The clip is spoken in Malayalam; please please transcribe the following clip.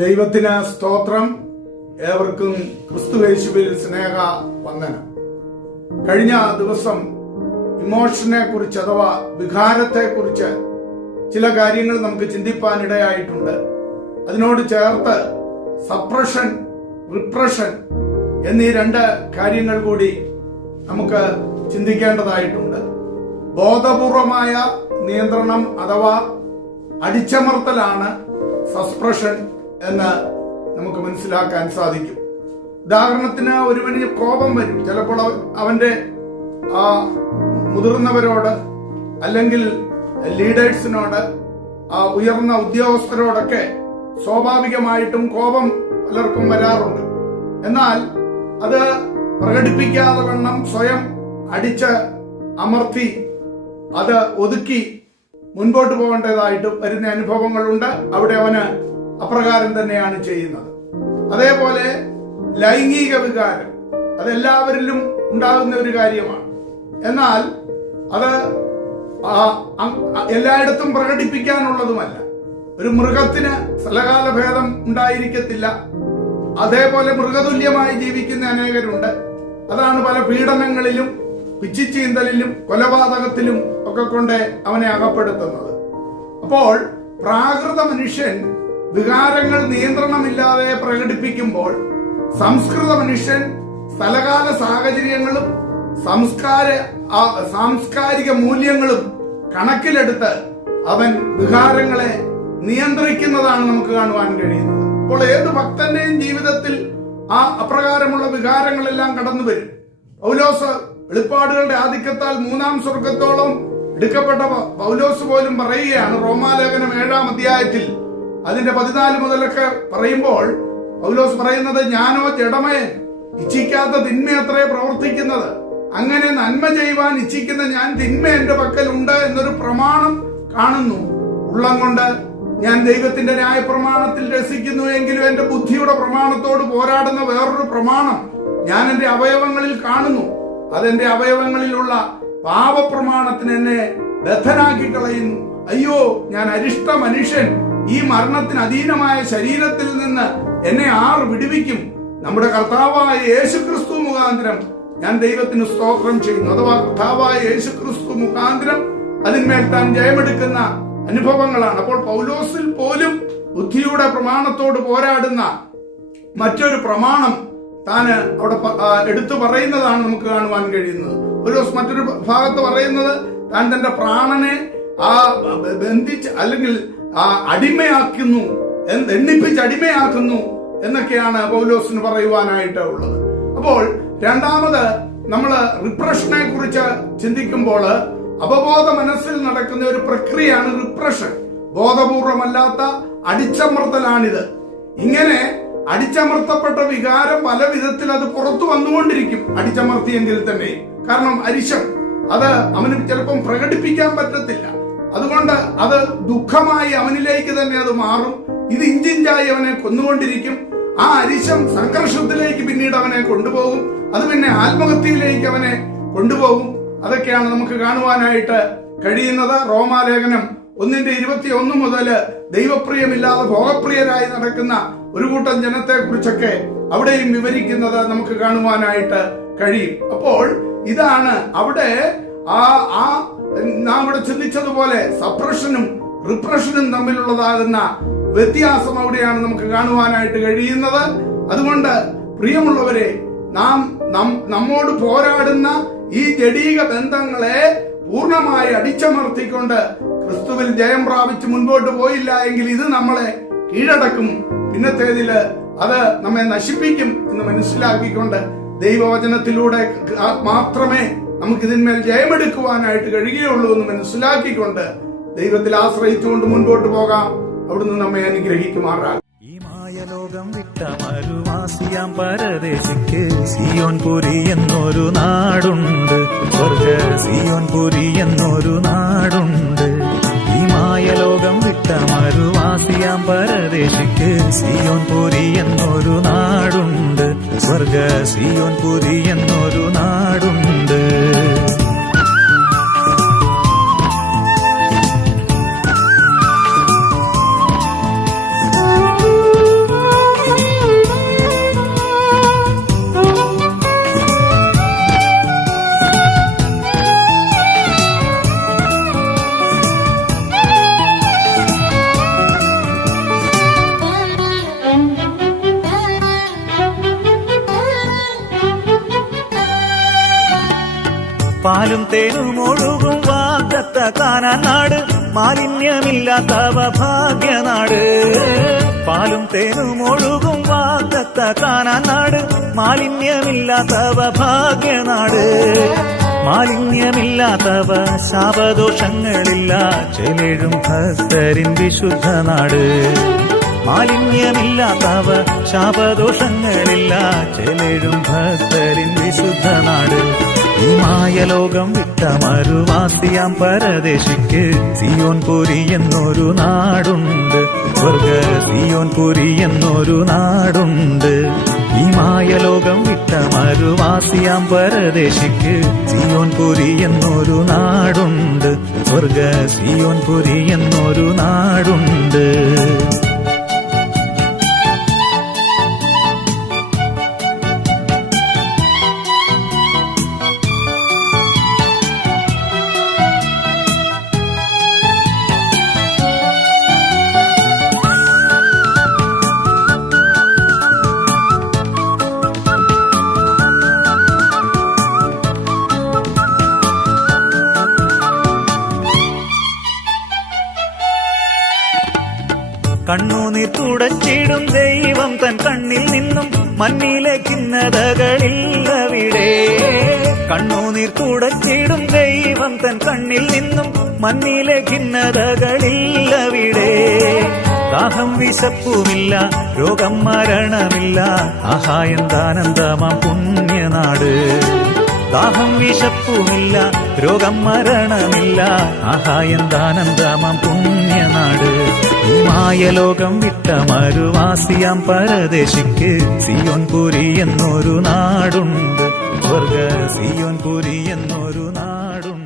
ദൈവത്തിന് സ്തോത്രം. ഏവർക്കും ക്രിസ്തുയേശുവിൽ സ്നേഹ വന്ദനം. കഴിഞ്ഞ ദിവസം ഇമോഷനെ കുറിച്ച് അഥവാ വികാരത്തെ കുറിച്ച് ചില കാര്യങ്ങൾ നമുക്ക് ചിന്തിപ്പാനിടയായിട്ടുണ്ട്. അതിനോട് ചേർത്ത് സപ്രഷൻ, റിപ്രഷൻ എന്നീ രണ്ട് കാര്യങ്ങൾ കൂടി നമുക്ക് ചിന്തിക്കേണ്ടതായിട്ടുണ്ട്. ബോധപൂർവമായ നിയന്ത്രണം അഥവാ അടിച്ചമർത്തലാണ് സസ്പ്രഷൻ എന്ന് നമുക്ക് മനസ്സിലാക്കാൻ സാധിക്കും. ഉദാഹരണത്തിന്, ഒരുവന് കോപം വരും. ചിലപ്പോൾ അവന്റെ മുതിർന്നവരോട് അല്ലെങ്കിൽ ലീഡേഴ്സിനോട്, ഉയർന്ന ഉദ്യോഗസ്ഥരോടൊക്കെ സ്വാഭാവികമായിട്ടും കോപം പലർക്കും വരാറുണ്ട്. എന്നാൽ അത് പ്രകടിപ്പിക്കാതെ വണ്ണം സ്വയം അടിച്ച് അമർത്തി അത് ഒതുക്കി മുൻപോട്ട് പോകേണ്ടതായിട്ട് വരുന്ന അനുഭവങ്ങളുണ്ട്. അവിടെ അവന് അപ്രകാരം തന്നെയാണ് ചെയ്യുന്നത്. അതേപോലെ ലൈംഗിക വികാരം അതെല്ലാവരിലും ഉണ്ടാകുന്ന ഒരു കാര്യമാണ്. എന്നാൽ അത് എല്ലായിടത്തും പ്രകടിപ്പിക്കാനുള്ളതുമല്ല. ഒരു മൃഗത്തിന് സ്ഥലകാല ഭേദം ഉണ്ടായിരിക്കത്തില്ല. അതേപോലെ മൃഗതുല്യമായി ജീവിക്കുന്ന അനേകരുണ്ട്. അതാണ് പല പീഡനങ്ങളിലും പിച്ചിച്ചീന്തലിലും കൊലപാതകത്തിലും ഒക്കെ കൊണ്ട് അവനെ അകപ്പെടുത്തുന്നത്. അപ്പോൾ പ്രാകൃത മനുഷ്യൻ വികാരങ്ങൾ നിയന്ത്രണമില്ലാതെ പ്രകടിപ്പിക്കുമ്പോൾ, സംസ്കൃത മനുഷ്യൻ സ്ഥലകാല സാഹചര്യങ്ങളും സാംസ്കാരിക മൂല്യങ്ങളും കണക്കിലെടുത്ത് അവൻ വികാരങ്ങളെ നിയന്ത്രിക്കുന്നതാണ് നമുക്ക് കാണുവാൻ കഴിയുന്നത്. അപ്പോൾ ഏത് ഭക്തന്റെയും ജീവിതത്തിൽ അപ്രകാരമുള്ള വികാരങ്ങളെല്ലാം കടന്നു വരും. പൗലോസ് വെളിപ്പാടുകളുടെ ആധിക്യത്താൽ 3-ാം സ്വർഗത്തോളം എടുക്കപ്പെട്ട പൗലോസ് പോലും പറയുകയാണ്. റോമാലേഖനം 7-ാം അധ്യായത്തിൽ അതിന്റെ 14 മുതലൊക്കെ പറയുമ്പോൾ പൗലോസ് പറയുന്നത്, ഞാനോ ജഡമേ ഇച്ഛിക്കാത്ത തിന്മയത്രേ പ്രവർത്തിക്കുന്നത്, അങ്ങനെ നന്മ ചെയ്യുവാൻ ഇച്ഛിക്കുന്ന ഞാൻ തിന്മ എന്റെ പക്കലുണ്ട് എന്നൊരു പ്രമാണം കാണുന്നു. ഉള്ളം കൊണ്ട് ഞാൻ ദൈവത്തിന്റെ ന്യായപ്രമാണത്തിൽ രസിക്കുന്നു എങ്കിലും എന്റെ ബുദ്ധിയുടെ പ്രമാണത്തോട് പോരാടുന്ന വേറൊരു പ്രമാണം ഞാൻ എന്റെ അവയവങ്ങളിൽ കാണുന്നു. അതെന്റെ അവയവങ്ങളിലുള്ള പാപപ്രമാണത്തിന് എന്നെ ബദ്ധനാക്കി കളയുന്നു. അയ്യോ, ഞാൻ അരിഷ്ട മനുഷ്യൻ, ഈ മരണത്തിന് അധീനമായ ശരീരത്തിൽ നിന്ന് എന്നെ ആർ വിടുവിക്കും? നമ്മുടെ കർത്താവായ യേശുക്രിസ്തു മുഖാന്തരം ഞാൻ ദൈവത്തിന് സ്തോത്രം ചെയ്യുന്നു. അഥവാ കർത്താവായ യേശുക്രിസ്തു മുഖാന്തരം അതിന്മേൽ താൻ ജയമെടുക്കുന്ന അനുഭവങ്ങളാണ്. അപ്പോൾ പൗലോസിൽ പോലും ബുദ്ധിയുടെ പ്രമാണത്തോട് പോരാടുന്ന മറ്റൊരു പ്രമാണം താന് അവിടെ എടുത്തു പറയുന്നതാണ് നമുക്ക് കാണുവാൻ കഴിയുന്നത്. പൗലോസ് മറ്റൊരു ഭാഗത്ത് പറയുന്നത്, താൻ തന്റെ പ്രാണനെ ബന്ധിച്ച് അല്ലെങ്കിൽ അടിമയാക്കുന്നു, എണ്ണിപ്പിച്ച് അടിമയാക്കുന്നു എന്നൊക്കെയാണ് പൗലോസിന് പറയുവാനായിട്ട് ഉള്ളത്. അപ്പോൾ രണ്ടാമത് നമ്മൾ റിപ്രഷനെ കുറിച്ച് ചിന്തിക്കുമ്പോൾ, അപബോധ മനസ്സിൽ നടക്കുന്ന ഒരു പ്രക്രിയയാണ് റിപ്രഷൻ. ബോധപൂർവമല്ലാത്ത അടിച്ചമർത്തലാണിത്. ഇങ്ങനെ അടിച്ചമർത്തപ്പെട്ട വികാരം പല വിധത്തിൽ അത് പുറത്തു വന്നുകൊണ്ടിരിക്കും, അടിച്ചമർത്തിയെങ്കിൽ തന്നെ. കാരണം അരിശം അത് അവന് ചിലപ്പം പ്രകടിപ്പിക്കാൻ പറ്റത്തില്ല. അതുകൊണ്ട് അത് ദുഃഖമായി അവനിലേക്ക് തന്നെ അത് മാറും. ഇത് ഇഞ്ചിഞ്ചായി അവനെ കൊന്നുകൊണ്ടിരിക്കും. ആ അരിശം സംഘർഷത്തിലേക്ക് പിന്നീട് അവനെ കൊണ്ടുപോകും. അത് പിന്നെ ആത്മഹത്യയിലേക്ക് അവനെ കൊണ്ടുപോകും. അതൊക്കെയാണ് നമുക്ക് കാണുവാനായിട്ട് കഴിയുന്നത്. റോമാലേഖനം 1:21 മുതൽ ദൈവപ്രിയമില്ലാതെ ഭോഗപ്രിയരായി നടക്കുന്ന ഒരു കൂട്ടം ജനത്തെ കുറിച്ചൊക്കെ അവിടെയും വിവരിക്കുന്നത് നമുക്ക് കാണുവാനായിട്ട് കഴിയും. അപ്പോൾ ഇതാണ് അവിടെ നാം ഇവിടെ ചിന്തിച്ചതുപോലെ സപ്രഷനും റിപ്രഷനും തമ്മിലുള്ളതാകുന്ന വ്യത്യാസം അവിടെയാണ് നമുക്ക് കാണുവാനായിട്ട് കഴിയുന്നത്. അതുകൊണ്ട് പ്രിയമുള്ളവരെ, നമ്മോട് പോരാടുന്ന ഈ ജഡീക ബന്ധങ്ങളെ പൂർണ്ണമായി അടിച്ചമർത്തിക്കൊണ്ട് ക്രിസ്തുവിൽ ജയം പ്രാപിച്ച് മുൻപോട്ട് പോയില്ല എങ്കിൽ ഇത് നമ്മളെ കീഴടക്കും. പിന്നത്തേതില് അത് നമ്മെ നശിപ്പിക്കും എന്ന് മനസ്സിലാക്കിക്കൊണ്ട് ദൈവവചനത്തിലൂടെ മാത്രമേ നമുക്ക് ഇതിന്മേൽ ജയമെടുക്കുവാനായിട്ട് കഴിയുകയുള്ളൂ എന്ന് മനസ്സിലാക്കിക്കൊണ്ട് ദൈവത്തിൽ ആശ്രയിച്ചുകൊണ്ട് മുൻപോട്ട് പോകാം. അവിടുന്ന് നമ്മെ അനുഗ്രഹിക്കുമാറാകും. ലോകം വിട്ട മരുവാസിയാം പരദേശിക്ക് സിയോൻപുരി എന്നൊരു നാടുണ്ട്, സ്വർഗ സിയോൻപുരി എന്നൊരു നാടുണ്ട്. ഈ മായലോകം വിട്ട മരുവാസിയാം പരദേശിക്ക് സിയോൻപുരി എന്നൊരു നാടുണ്ട്, സ്വർഗ സിയോൻപുരി എന്നൊരു നാടുണ്ട്. പാലും തേനും ഒഴുകും വാഗ്ദത്ത കാനാൻ നാട്, മാലിന്യമില്ലാത്തവ ഭാഗ്യനാട്. പാലും തേനും ഒഴുകും വാഗ്ദത്ത കാനാൻ നാട്, മാലിന്യമില്ലാത്തവ ഭാഗ്യനാട്. മാലിന്യമില്ലാത്തവ ശാപദോഷങ്ങളില്ല, ചെലേഴും ഭക്തരിൻ വിശുദ്ധ നാട്. മാലിന്യമില്ലാത്തവ ശാപദോഷങ്ങളില്ല, ചെലേഴും ഭക്തരിൻ വിശുദ്ധ നാട്. ഈ മായലോകം വിട്ട മരുവാസിയാം പരദേശിക്ക് സിയോൻപുരി എന്നൊരു നാടുണ്ട്, സ്വർഗ സിയോൻപുരി എന്നൊരു നാടുണ്ട്. ഈ മായലോകം വിട്ട മരുവാസിയാം പരദേശിക്ക് സിയോൻപുരി എന്നൊരു നാടുണ്ട്, സ്വർഗ സിയോൻപുരി എന്നൊരു നാടുണ്ട്. കണ്ണുനീർ തുടച്ചിടും ദൈവം തൻ കണ്ണിൽ നിന്നും മണ്ണിലെ ഖിന്നതകളില്ലവിടെ. കണ്ണുനീർ തുടച്ചിടും ദൈവം തൻ കണ്ണിൽ നിന്നും മണ്ണിലെ ഖിന്നതകളില്ലവിടെ. ദാഹം വിശപ്പുമില്ല, രോഗം മരണമില്ല, ആഹാ എന്താനന്ദമാം പുണ്യനാട്. ദാഹം വിശപ്പുമില്ല, രോഗം മരണമില്ല, ആഹാ എന്താനന്ദമാം പുണ്യനാട്. ഈ മായലോകം വിട്ട മരുവാസിയാം പരദേശിക്ക് സിയോൻപുരി എന്നൊരു നാടുണ്ട്, സ്വർഗ സിയോൻപുരി എന്നൊരു നാടുണ്ട്.